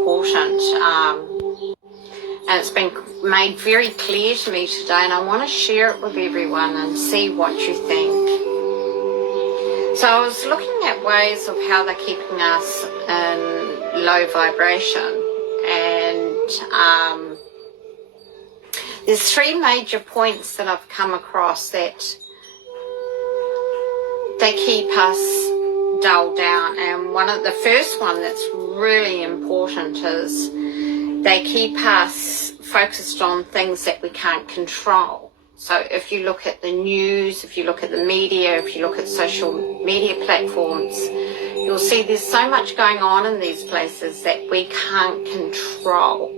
important. And it's been made very clear to me today, and I want to share it with everyone and see what you think. So I was looking at ways of how they're keeping us in low vibration, and there's three major points that I've come across that they keep us dulled down. And the first one that's really important is they keep us focused on things that we can't control. So if you look at the news, if you look at the media, if you look at social media platforms, you'll see there's so much going on in these places that we can't control.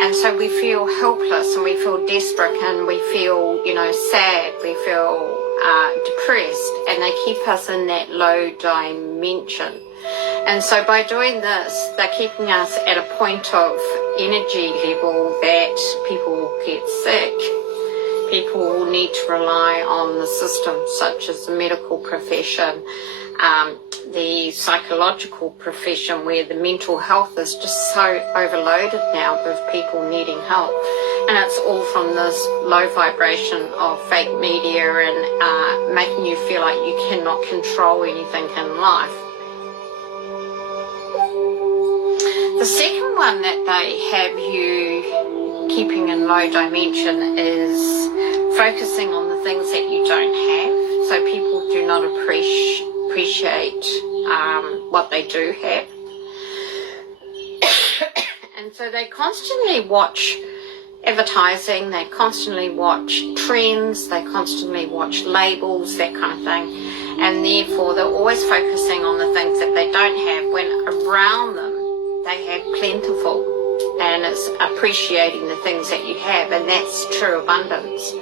And so we feel helpless and we feel desperate and we feel, sad, we feel depressed, and they keep us in that low dimension. And so by doing this, they're keeping us at a point of energy level that people get sick. People need to rely on the system, such as the medical profession, the psychological profession, where the mental health is just so overloaded now with people needing help. And it's all from this low vibration of fake media and making you feel like you cannot control anything in life. The second one that they have you keeping in low dimension is focusing on the things that you don't have. So people do not appreciate what they do have. And so they constantly watch advertising, they constantly watch trends, they constantly watch labels, that kind of thing. And therefore they're always focusing on the things that they don't have, when around them they have plentiful, and it's appreciating the things that you have, and that's true abundance.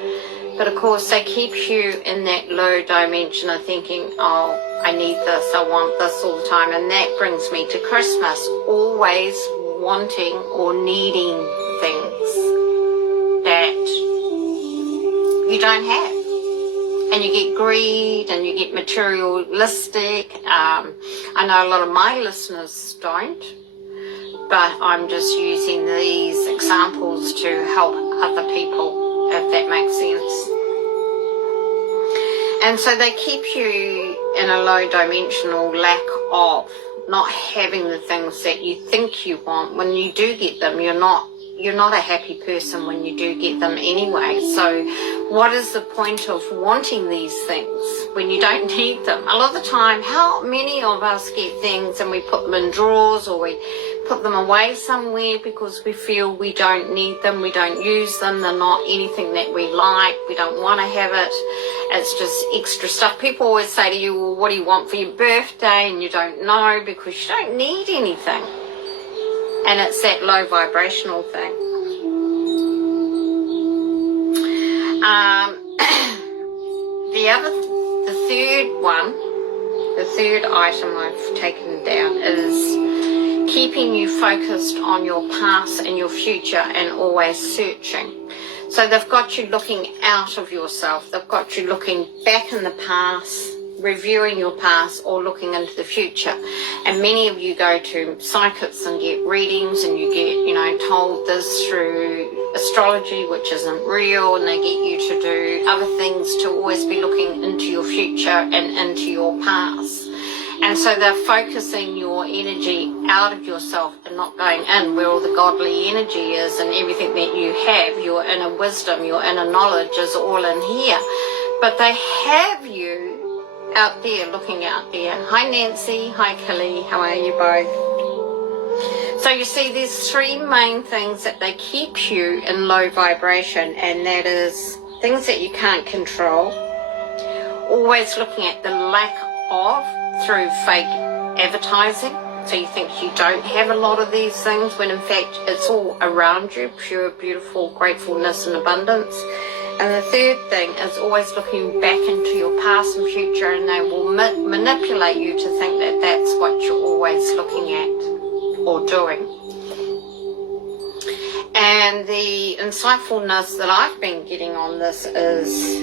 But of course they keep you in that low dimension of thinking, oh, I need this, I want this all the time. And that brings me to Christmas, always wanting or needing things that you don't have. And you get greed and you get materialistic. I know a lot of my listeners don't, but I'm just using these examples to help other people, if that makes sense. And so they keep you in a low dimensional lack of, not having the things that you think you want. When you do get them, you're not a happy person when you do get them anyway. So what is the point of wanting these things when you don't need them? A lot of the time, how many of us get things and we put them in drawers, or we put them away somewhere because we feel we don't need them, we don't use them, they're not anything that we like, we don't want to have it, it's just extra stuff. People always say to you, well, what do you want for your birthday? And you don't know because you don't need anything. And it's that low vibrational thing. The third item I've taken down is keeping you focused on your past and your future and always searching. So they've got you looking out of yourself. They've got you looking back in the past, reviewing your past, or looking into the future. And many of you go to psychics and get readings, and you get, told this through astrology, which isn't real, and they get you to do other things to always be looking into your future and into your past. And so they're focusing your energy out of yourself and not going in where all the godly energy is, and everything that you have, your inner wisdom, your inner knowledge is all in here. But they have you out there, looking out there. Hi Nancy, hi Kelly, how are you both? So you see, there's three main things that they keep you in low vibration, and that is things that you can't control, always looking at the lack of through fake advertising. So you think you don't have a lot of these things, when in fact it's all around you, pure, beautiful gratefulness and abundance. And the third thing is always looking back into your past and future, and they will manipulate you to think that that's what you're always looking at or doing. And the insightfulness that I've been getting on this is,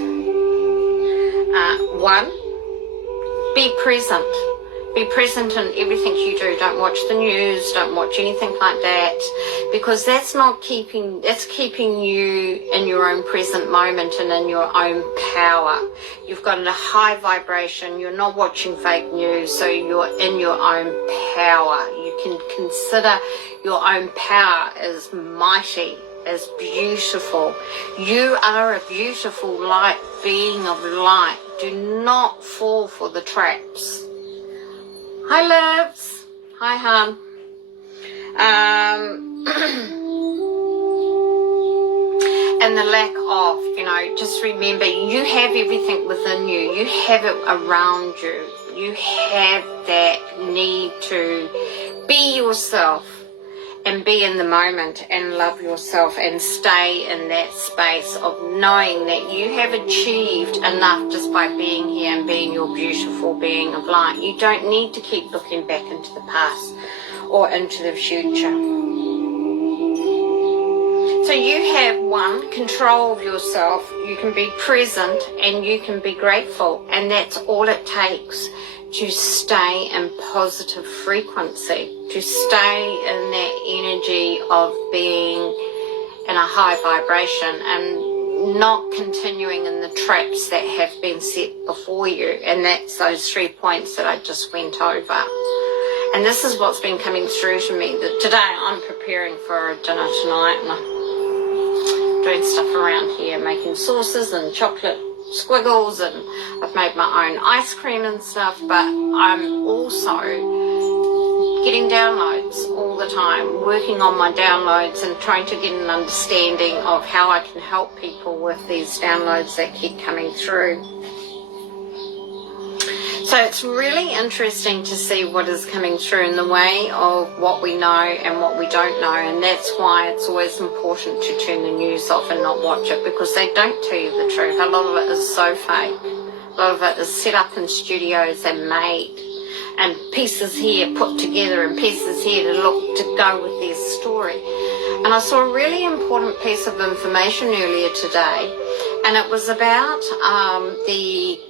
one, be present. Be present in everything you do. Don't watch the news, don't watch anything like that, because that's keeping you in your own present moment and in your own power. You've got a high vibration, you're not watching fake news, so you're in your own power. You can consider your own power as mighty, as beautiful. You are a beautiful light being of light. Do not fall for the traps. Hi, Lives. Hi, hon. And the lack of, just remember, you have everything within you. You have it around you. You have that need to be yourself and be in the moment and love yourself and stay in that space of knowing that you have achieved enough just by being here and being your beautiful being of light. You don't need to keep looking back into the past or into the future. So you have control of yourself. You can be present and you can be grateful, and that's all it takes to stay in positive frequency, to stay in that energy of being in a high vibration and not continuing in the traps that have been set before you. And that's those 3 points that I just went over. And this is what's been coming through to me. That today I'm preparing for a dinner tonight, and I'm doing stuff around here, making sauces and chocolate squiggles, and I've made my own ice cream and stuff, but I'm also getting downloads all the time, working on my downloads and trying to get an understanding of how I can help people with these downloads that keep coming through. So it's really interesting to see what is coming through in the way of what we know and what we don't know, and that's why it's always important to turn the news off and not watch it, because they don't tell you the truth. A lot of it is so fake. A lot of it is set up in studios and made, and pieces here put together and pieces here to go with their story. And I saw a really important piece of information earlier today, and it was about the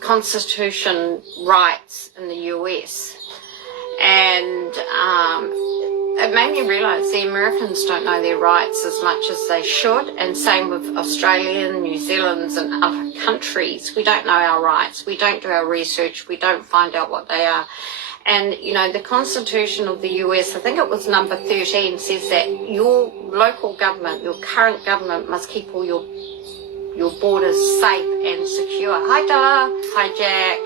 Constitution rights in the US, and it made me realise the Americans don't know their rights as much as they should, and same with Australia and New Zealand and other countries. We don't know our rights, we don't do our research, we don't find out what they are. And the Constitution of the US, I think it was number 13, says that your local government, your current government, must keep all your borders safe and secure. Hi Dara, hi Jack.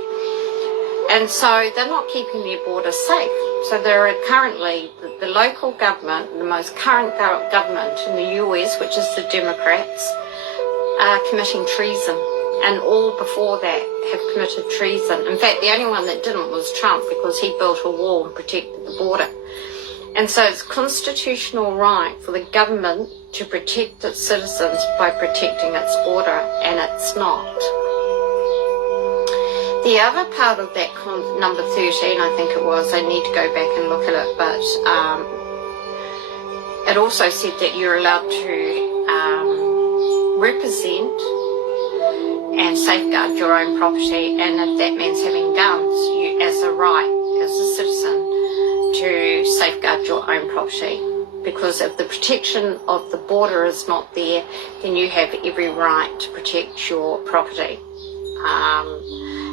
And so they're not keeping their borders safe. So there are currently the local government, the most current government in the US, which is the Democrats, are committing treason. And all before that have committed treason. In fact, the only one that didn't was Trump, because he built a wall and protected the border. And so it's constitutional right for the government to protect its citizens by protecting its border, and it's not. The other part of that number 13, I think it was, I need to go back and look at it, but it also said that you're allowed to represent and safeguard your own property, and if that means having guns, you as a right, as a citizen, to safeguard your own property. Because if the protection of the border is not there, then you have every right to protect your property.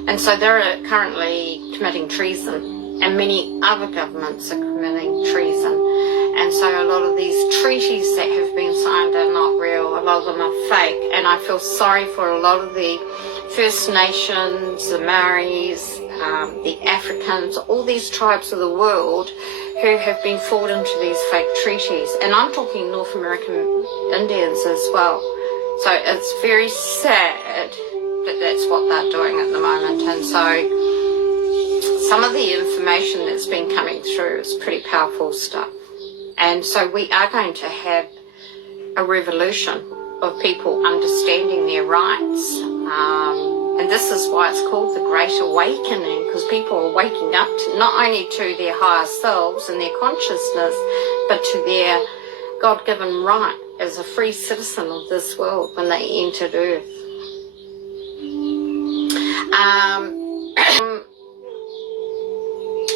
And so they're currently committing treason, and many other governments are committing treason. And so a lot of these treaties that have been signed are not real. A lot of them are fake. And I feel sorry for a lot of the First Nations, the Maoris, the Africans, all these tribes of the world who have been fooled into these fake treaties. And I'm talking North American Indians as well. So it's very sad that that's what they're doing at the moment. And so some of the information that's been coming through is pretty powerful stuff. And so we are going to have a revolution of people understanding their rights. And this is why it's called the Great Awakening, because people are waking up to, not only to their higher selves and their consciousness, but to their God-given right as a free citizen of this world when they entered Earth.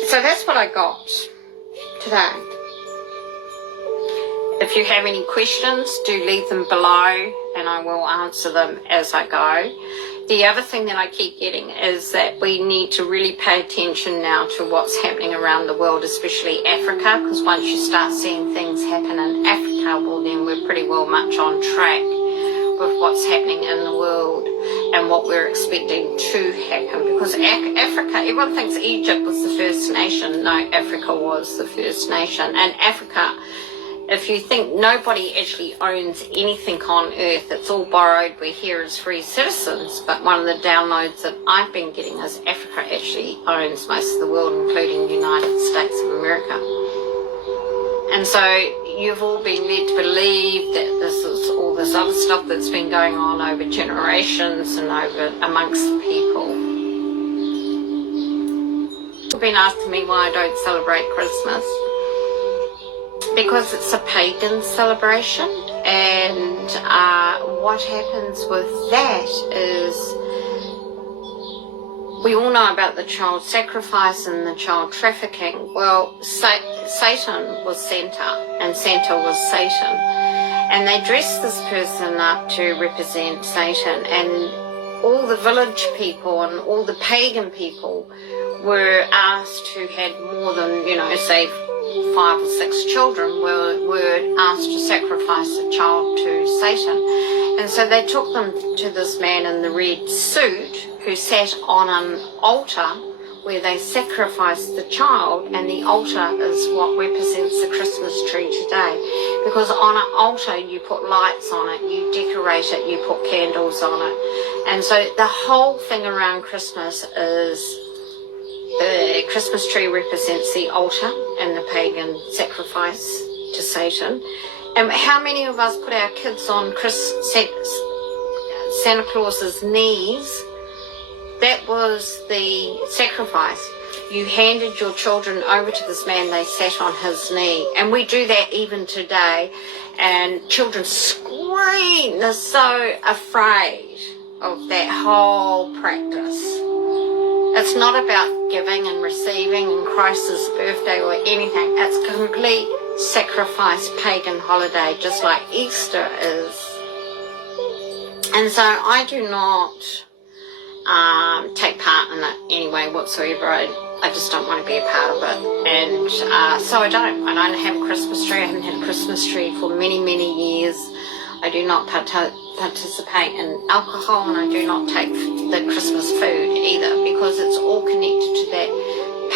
So that's what I got today. If you have any questions, do leave them below and I will answer them as I go. The other thing that I keep getting is that we need to really pay attention now to what's happening around the world, especially Africa, because once you start seeing things happen in Africa, well then we're pretty well much on track with what's happening in the world and what we're expecting to happen. Because Africa, everyone thinks Egypt was the first nation. No, Africa was the first nation. And Africa, if you think nobody actually owns anything on earth, it's all borrowed, we're here as free citizens, but one of the downloads that I've been getting is Africa actually owns most of the world, including the United States of America. And so you've all been led to believe that this is all this other stuff that's been going on over generations and over amongst the people. You've been asking me why I don't celebrate Christmas. Because it's a pagan celebration, and what happens with that is we all know about the child sacrifice and the child trafficking. Well, Satan was Santa and Santa was Satan, and they dressed this person up to represent Satan, and all the village people and all the pagan people were asked who had more than, say 5 or 6 children were asked to sacrifice a child to Satan. And so they took them to this man in the red suit who sat on an altar where they sacrificed the child, and the altar is what represents the Christmas tree today. Because on an altar you put lights on it, you decorate it, you put candles on it. And so the whole thing around Christmas is the Christmas tree represents the altar and the pagan sacrifice to Satan. And how many of us put our kids on Santa Claus's knees? That was the sacrifice. You handed your children over to this man, they sat on his knee. And we do that even today. And children scream, they're so afraid of that whole practice. It's not about giving and receiving and Christ's birthday or anything. It's a complete sacrifice pagan holiday, just like Easter is. And so I do not take part in it anyway whatsoever. I just don't want to be a part of it. And so I don't have a Christmas tree. I haven't had a Christmas tree for many, many years. I do not participate in alcohol, and I do not take the Christmas food either, because it's all connected to that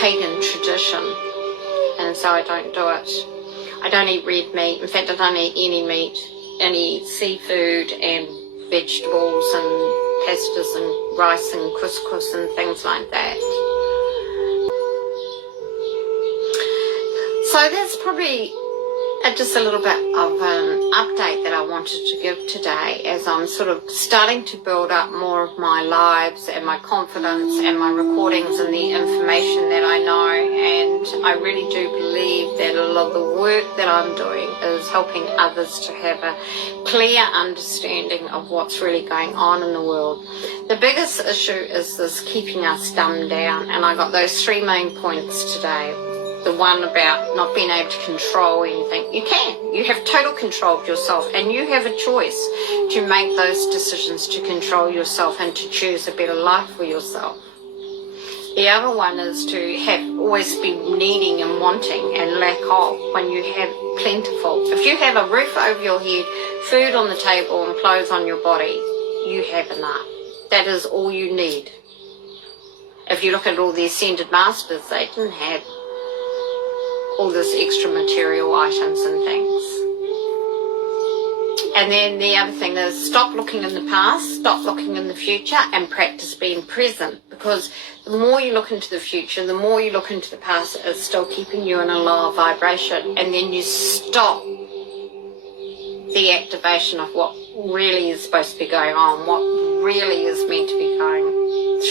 pagan tradition, and so I don't do it. I don't eat red meat. In fact, I don't eat any meat, any seafood and vegetables and pastas and rice and couscous and things like that. So that's probably just a little bit of an update that I wanted to give today, as I'm sort of starting to build up more of my lives and my confidence and my recordings and the information that I know. And I really do believe that a lot of the work that I'm doing is helping others to have a clear understanding of what's really going on in the world. The biggest issue is this keeping us dumbed down, and I got those 3 main points today. The one about not being able to control anything. You can. You have total control of yourself, and you have a choice to make those decisions to control yourself and to choose a better life for yourself. The other one is to always be needing and wanting and lack of when you have plentiful. If you have a roof over your head, food on the table and clothes on your body, you have enough. That is all you need. If you look at all the ascended masters, they didn't have all this extra material items and things. And then the other thing is, stop looking in the past, stop looking in the future, and practice being present. Because the more you look into the future, the more you look into the past, it's still keeping you in a lower vibration. And then you stop the activation of what really is supposed to be going on, what really is meant to be going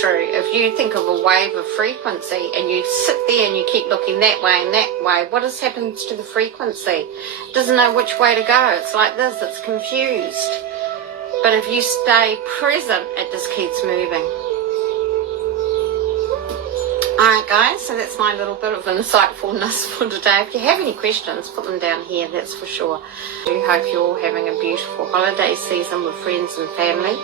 through. If you think of a wave of frequency and you sit there and you keep looking that way and that way, what has happened to the frequency? It doesn't know which way to go. It's like this, it's confused. But if you stay present, it just keeps moving. Alright guys, so that's my little bit of insightfulness for today. If you have any questions, put them down here, that's for sure. I do hope you're all having a beautiful holiday season with friends and family,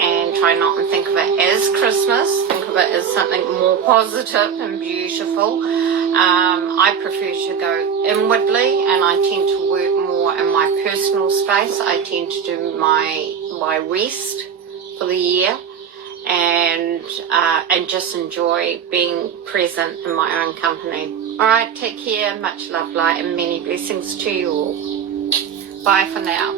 and try not to think of it as Christmas. Think of it as something more positive and beautiful. I prefer to go inwardly, and I tend to work more in my personal space. I tend to do my rest for the year, and just enjoy being present in my own company. All right, take care, much love, light, and many blessings to you all. Bye for now.